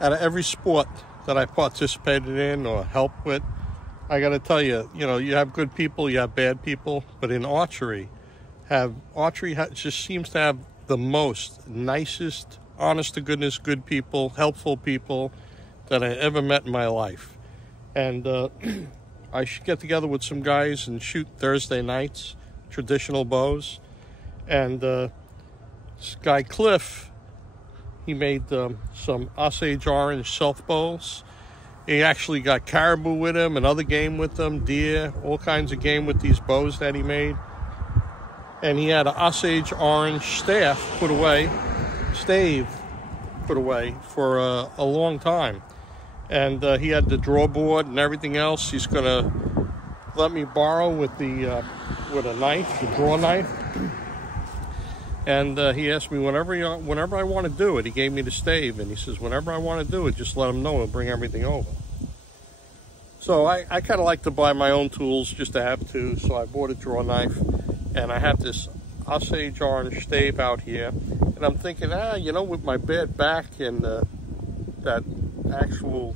out of every sport that I participated in or helped with, I got to tell you, you have good people, you have bad people, but in archery, just seems to have the most nicest, honest to goodness, good people, helpful people that I ever met in my life. And I should get together with some guys and shoot Thursday nights, traditional bows. And this guy Cliff, he made some Osage Orange self bows. He actually got caribou with him and other game with them, deer, all kinds of game with these bows that he made. And he had an Osage Orange stave put away for a long time. And he had the draw board and everything else. He's gonna let me borrow with a knife, the draw knife. And he asked me whenever I want to do it. He gave me the stave, and he says, whenever I want to do it, just let him know. He'll bring everything over. So I kind of like to buy my own tools just to have to. So I bought a draw knife, and I have this Osage Orange stave out here. And I'm thinking, with my bad back and that actual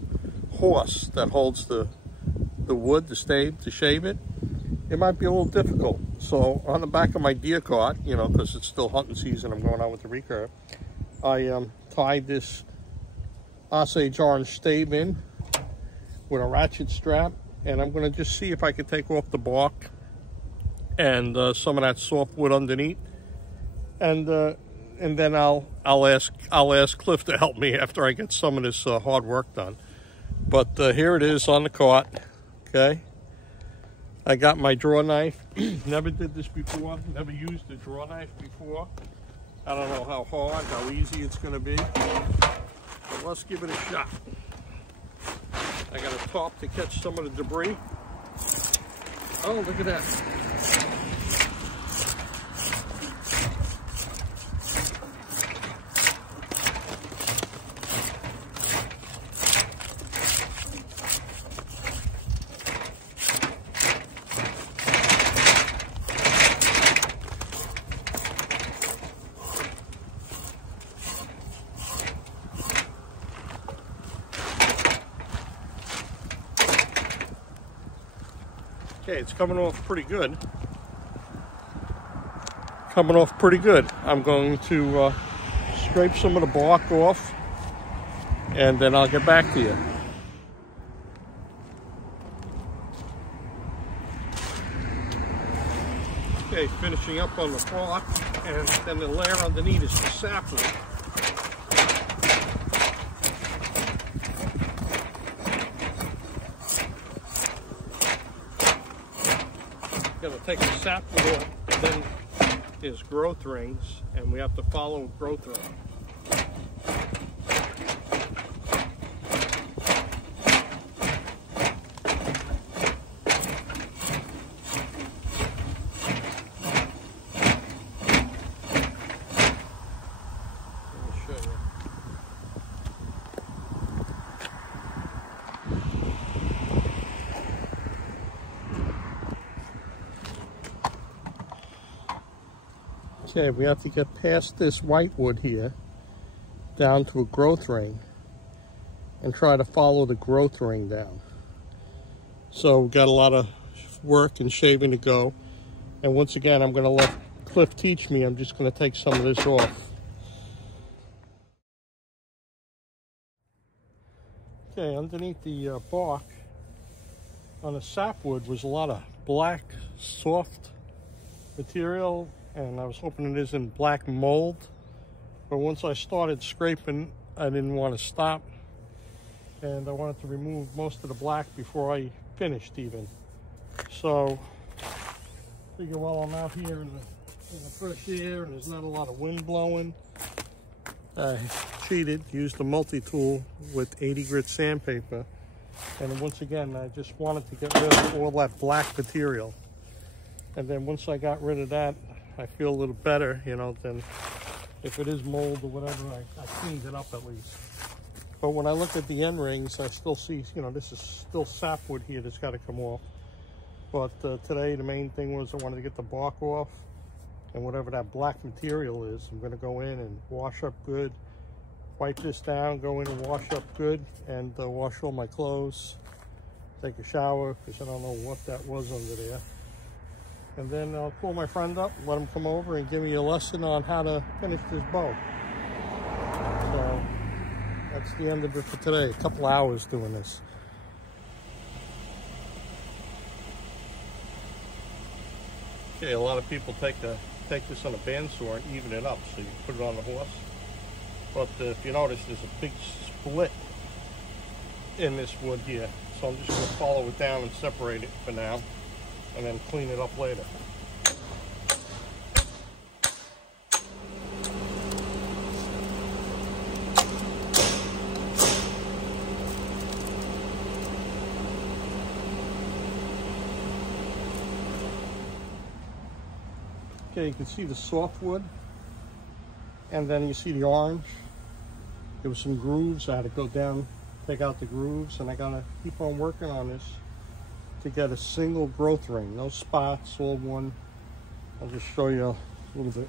horse that holds the wood, the stave, to shave it, it might be a little difficult. So on the back of my deer cart, because it's still hunting season, I'm going out with the recurve, I tied this Osage Orange stave in with a ratchet strap, and I'm going to just see if I can take off the bark and some of that soft wood underneath, and then I'll ask Cliff to help me after I get some of this hard work done. But here it is on the cart. Okay. I got my draw knife. Never did this before. Never used a draw knife before. I don't know how hard, how easy it's going to be. But let's give it a shot. I got a top to catch some of the debris. Oh, look at that. Okay, it's coming off pretty good. I'm going to scrape some of the bark off, and then I'll get back to you. Okay, finishing up on the bark, and then the layer underneath is the sapling. Going to take the sapling off, and then there's growth rings, and we have to follow growth rings. Okay, we have to get past this whitewood here down to a growth ring and try to follow the growth ring down. So we've got a lot of work and shaving to go. And once again, I'm going to let Cliff teach me. I'm just going to take some of this off. Okay, underneath the bark on the sapwood was a lot of black, soft material. And I was hoping it isn't black mold, but once I started scraping, I didn't want to stop, and I wanted to remove most of the black before I finished even. So I figure, well, I'm out here in the fresh air and there's not a lot of wind blowing. I cheated, used a multi-tool with 80 grit sandpaper, and once again I just wanted to get rid of all that black material. And then once I got rid of that, I feel a little better, than if it is mold or whatever. I cleaned it up at least. But when I look at the end rings, I still see, this is still sapwood here that's got to come off. But today the main thing was I wanted to get the bark off, and whatever that black material is, I'm going to go in and wash up good, wipe this down, go in and wash up good, and wash all my clothes, take a shower, because I don't know what that was under there. And then I'll call my friend up, let him come over and give me a lesson on how to finish this bow. So that's the end of it for today. A couple hours doing this. Okay, a lot of people take this on a bandsaw and even it up, so you put it on the horse. But if you notice, there's a big split in this wood here. So I'm just going to follow it down and separate it for now, and then clean it up later. Okay, you can see the softwood, and then you see the orange. There was some grooves. I had to go down, take out the grooves, and I gotta keep on working on this to get a single growth ring. No spots, all one. I'll just show you a little bit.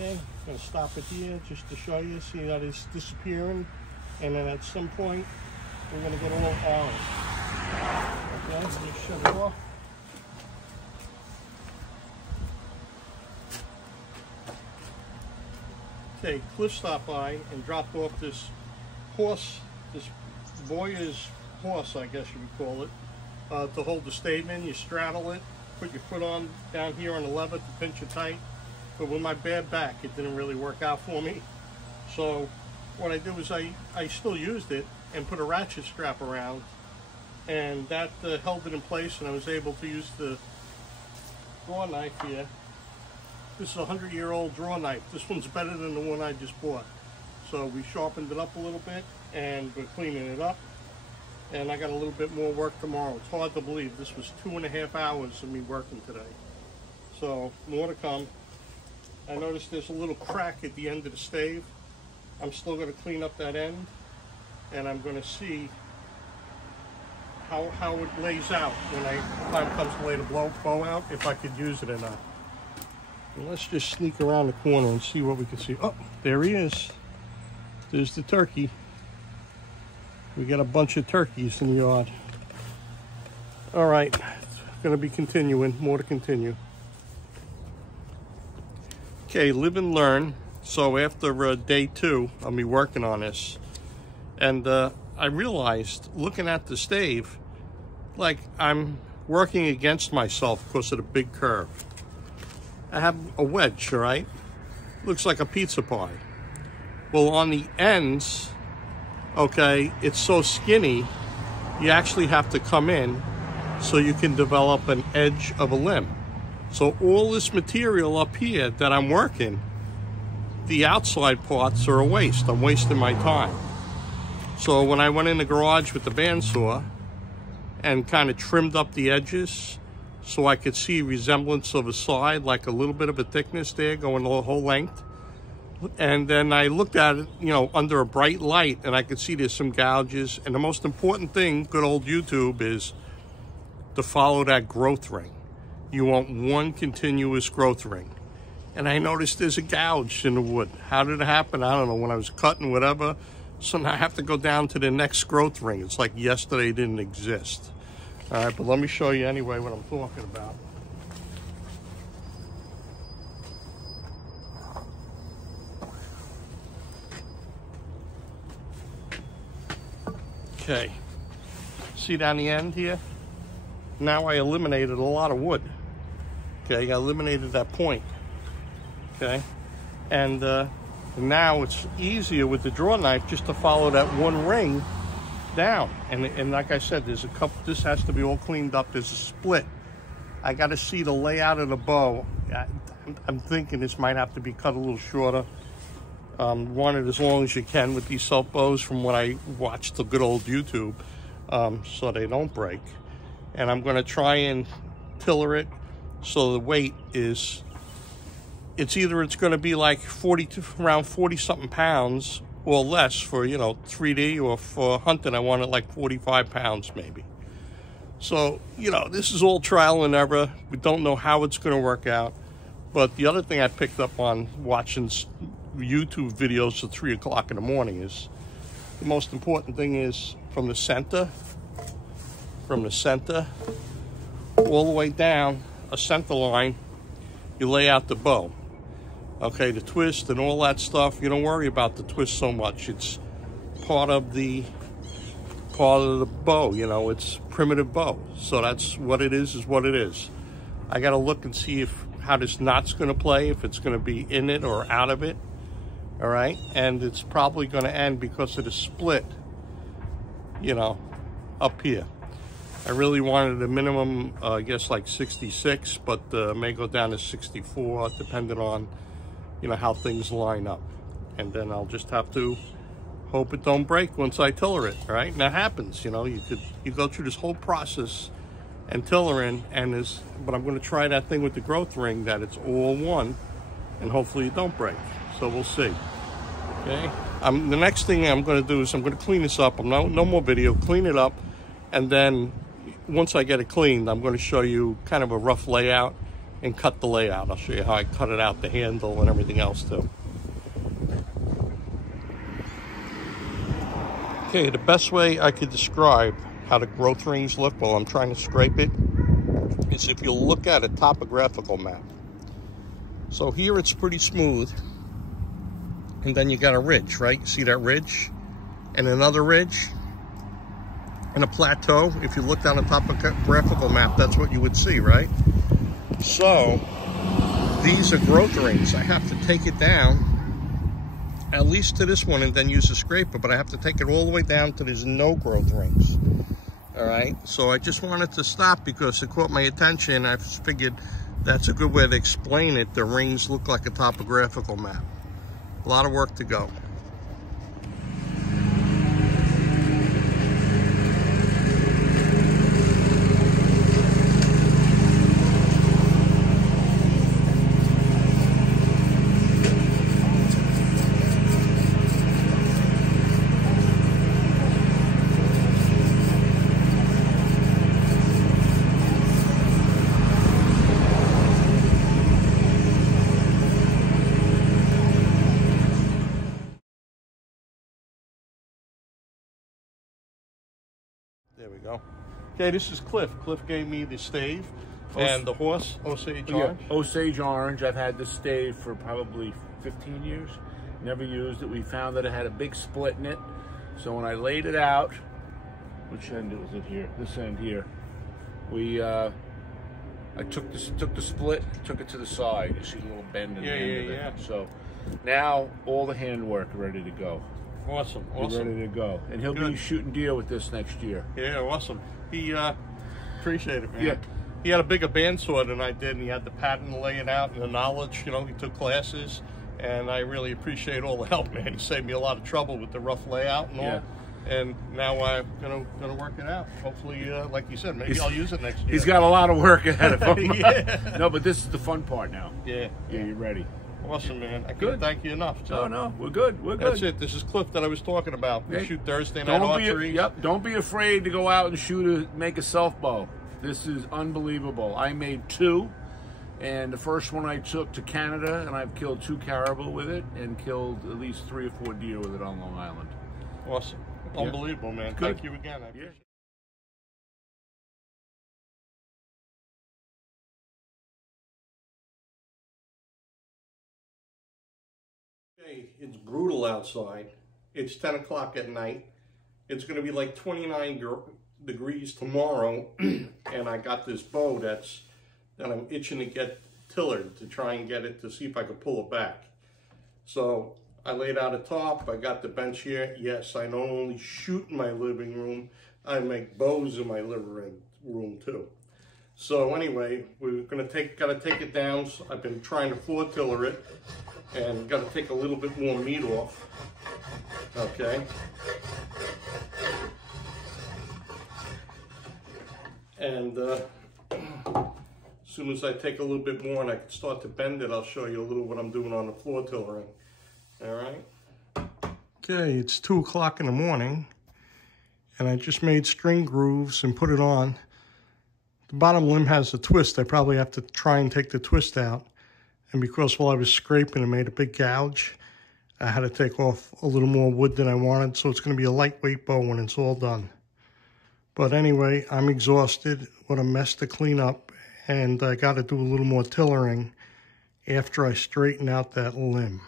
Okay, I'm going to stop it here just to show you. See that it's disappearing, and then at some point we're going to get a little orange. Okay, just shut it off. Okay, Cliff stopped by and dropped off this horse, this Boyer's horse, I guess you would call it, to hold the stave in. You straddle it, put your foot on down here on the lever to pinch it tight. But with my bad back, it didn't really work out for me. So what I did was I still used it and put a ratchet strap around, and that held it in place, and I was able to use the draw knife here. This is a 100-year-old draw knife. This one's better than the one I just bought. So we sharpened it up a little bit, and we're cleaning it up. And I got a little bit more work tomorrow. It's hard to believe. This was 2.5 hours of me working today. So more to come. I noticed there's a little crack at the end of the stave. I'm still going to clean up that end, and I'm going to see how it lays out when time comes to lay the bow out, if I could use it or not. And let's just sneak around the corner and see what we can see. Oh, there he is. There's the turkey. We got a bunch of turkeys in the yard. All right, going to be continuing, more to continue. Okay, live and learn. So after day 2 of me working on this, and I realized, looking at the stave, like I'm working against myself because of the big curve. I have a wedge, all right? Looks like a pizza pie. Well, on the ends, okay, it's so skinny, you actually have to come in so you can develop an edge of a limb. So all this material up here that I'm working, the outside parts are a waste. I'm wasting my time. So when I went in the garage with the bandsaw and kind of trimmed up the edges so I could see resemblance of a side, like a little bit of a thickness there going the whole length. And then I looked at it, you know, under a bright light, and I could see there's some gouges. And the most important thing, good old YouTube, is to follow that growth ring. You want one continuous growth ring. And I noticed there's a gouge in the wood. How did it happen? I don't know. When I was cutting, whatever. So now I have to go down to the next growth ring. It's like yesterday didn't exist. All right, but let me show you anyway what I'm talking about. Okay. See down the end here? Now I eliminated a lot of wood. Okay, I eliminated that point. Okay, and now it's easier with the draw knife just to follow that one ring down. And like I said, there's a couple. This has to be all cleaned up. There's a split I got to see the layout of the bow. I'm thinking this might have to be cut a little shorter. Want it as long as you can with these self bows from what I watched the good old YouTube, so they don't break. And I'm going to try and tiller it so the weight is, it's going to be like around 40 something pounds or less for, you know, 3D, or for hunting I want it like 45 pounds maybe. So, you know, this is all trial and error. We don't know how it's going to work out. But the other thing I picked up on watching YouTube videos at 3 o'clock in the morning is, the most important thing is from the center all the way down a center line, you lay out the bow. Okay, the twist and all that stuff, you don't worry about the twist so much. It's part of the bow, you know, it's primitive bow. So that's what it is what it is. I got to look and see how this knot's going to play, if it's going to be in it or out of it. All right, and it's probably going to end because of the split, you know, up here. I really wanted a minimum, I guess like 66, but may go down to 64, depending on, you know, how things line up. And then I'll just have to hope it don't break once I tiller it, right? And that happens, you know, you go through this whole process and tillering, but I'm going to try that thing with the growth ring, that it's all one, and hopefully it don't break. So we'll see. Okay. The next thing I'm going to do is I'm going to clean this up. No more video. Clean it up, and then once I get it cleaned, I'm going to show you kind of a rough layout and cut the layout. I'll show you how I cut it out, the handle and everything else too. Okay, the best way I could describe how the growth rings look while I'm trying to scrape it is if you look at a topographical map. So here it's pretty smooth, and then you got a ridge, right? You see that ridge? And another ridge, and a plateau. If you looked on a topographical map, that's what you would see, right? So these are growth rings. I have to take it down at least to this one and then use a scraper, but I have to take it all the way down to there's no growth rings. All right, so I just wanted to stop because it caught my attention. I figured that's a good way to explain it. The rings look like a topographical map. A lot of work to go. There we go. Okay, this is Cliff. Cliff gave me the stave and the horse, Osage Orange. Yeah, Osage Orange. I've had this stave for probably 15 years. Never used it. We found that it had a big split in it. So when I laid it out, which end was it here? This end here. I took the split, took it to the side. You see the little bend in the end of it. Yeah. So now all the handwork ready to go. Awesome. He's ready to go. And he'll be shooting deer with this next year. Yeah, awesome. He, appreciate it, man. Yeah. He had a bigger bandsaw than I did, and he had the pattern to lay it out and the knowledge. You know, he took classes, and I really appreciate all the help, man. He saved me a lot of trouble with the rough layout and all. Yeah. And now I'm gonna work it out. Hopefully, like you said, maybe I'll use it next year. He's got a lot of work ahead of him. Yeah. No, but this is the fun part now. Yeah. Yeah, you're ready. Awesome, man. I can't thank you enough. So. No, we're good. We're good. That's it. This is Cliff that I was talking about. We shoot Thursday night archery. Don't be afraid to go out and make a self bow. This is unbelievable. I made 2, and the first one I took to Canada, and I've killed 2 caribou with it, and killed at least 3 or 4 deer with it on Long Island. Awesome. Unbelievable, man. Good. Thank you again. I appreciate it. It's brutal outside. It's 10 o'clock at night. It's going to be like 29 degrees tomorrow, and I got this bow that I'm itching to get tillered to try and get it to see if I can pull it back. So I laid out a top. I got the bench here. Yes, I don't only shoot in my living room. I make bows in my living room too. So anyway, we're gotta take it down. So I've been trying to floor tiller it, and gotta take a little bit more meat off. Okay. And as soon as I take a little bit more and I can start to bend it, I'll show you a little what I'm doing on the floor tillering. All right. Okay, it's 2 o'clock in the morning, and I just made string grooves and put it on. The bottom limb has a twist. I probably have to try and take the twist out. And because while I was scraping, it made a big gouge, I had to take off a little more wood than I wanted. So it's going to be a lightweight bow when it's all done. But anyway, I'm exhausted. What a mess to clean up. And I got to do a little more tillering after I straighten out that limb.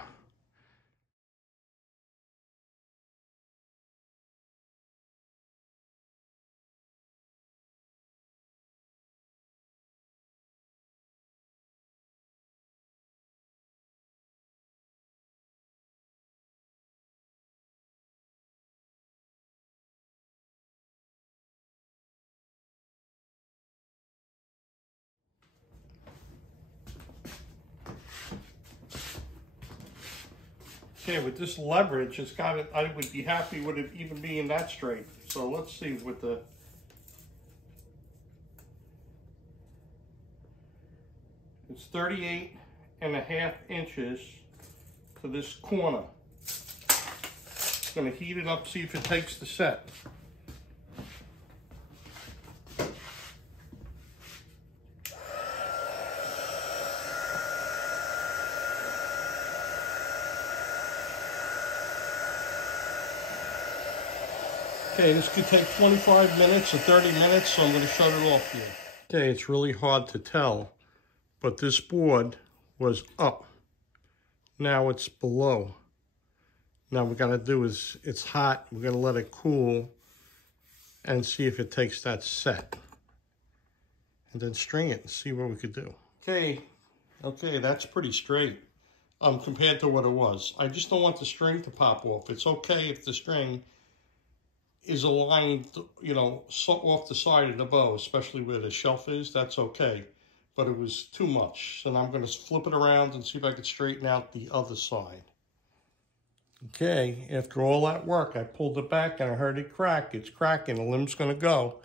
Okay, with this leverage, it's got it. I would be happy with it even being that straight. So let's see with the. It's 38.5 inches to this corner. It's going to heat it up, see if it takes the set. Okay, this could take 25 minutes or 30 minutes, so I'm going to shut it off here. Okay, it's really hard to tell, but this board was up. Now it's below. Now what we got to do is, it's hot, we're going to let it cool and see if it takes that set. And then string it and see what we could do. Okay, that's pretty straight compared to what it was. I just don't want the string to pop off. It's okay if the string is aligned, you know, off the side of the bow, especially where the shelf is, that's okay. But it was too much. So now I'm going to flip it around and see if I can straighten out the other side. Okay, after all that work, I pulled it back and I heard it crack. It's cracking, the limb's going to go.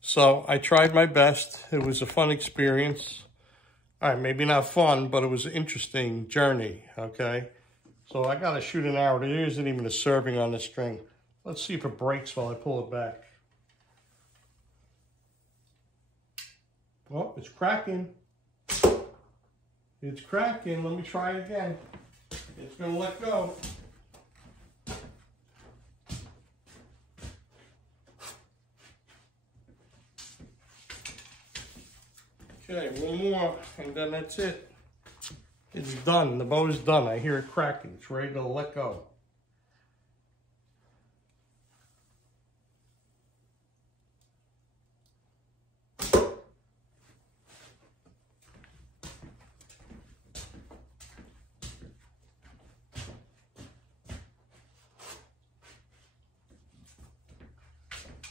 So I tried my best. It was a fun experience. All right, maybe not fun, but it was an interesting journey, okay? So I got to shoot an arrow. There isn't even a serving on the string. Let's see if it breaks while I pull it back. Oh, it's cracking. It's cracking. Let me try it again. It's going to let go. Okay, one more, and then that's it. It's done. The bow is done. I hear it cracking. It's ready to let go.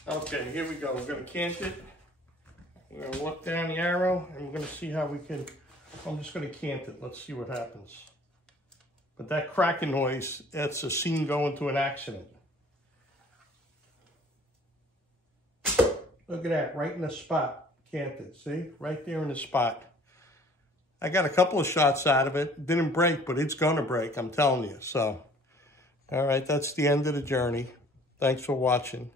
Okay, here we go. We're going to cant it. We're going to look down the arrow, and we're going to see how we can. I'm just going to cant it. Let's see what happens. But that cracking noise, that's a scene going to an accident. Look at that, right in the spot. Canted, see? Right there in the spot. I got a couple of shots out of it. Didn't break, but it's going to break, I'm telling you. So, all right, that's the end of the journey. Thanks for watching.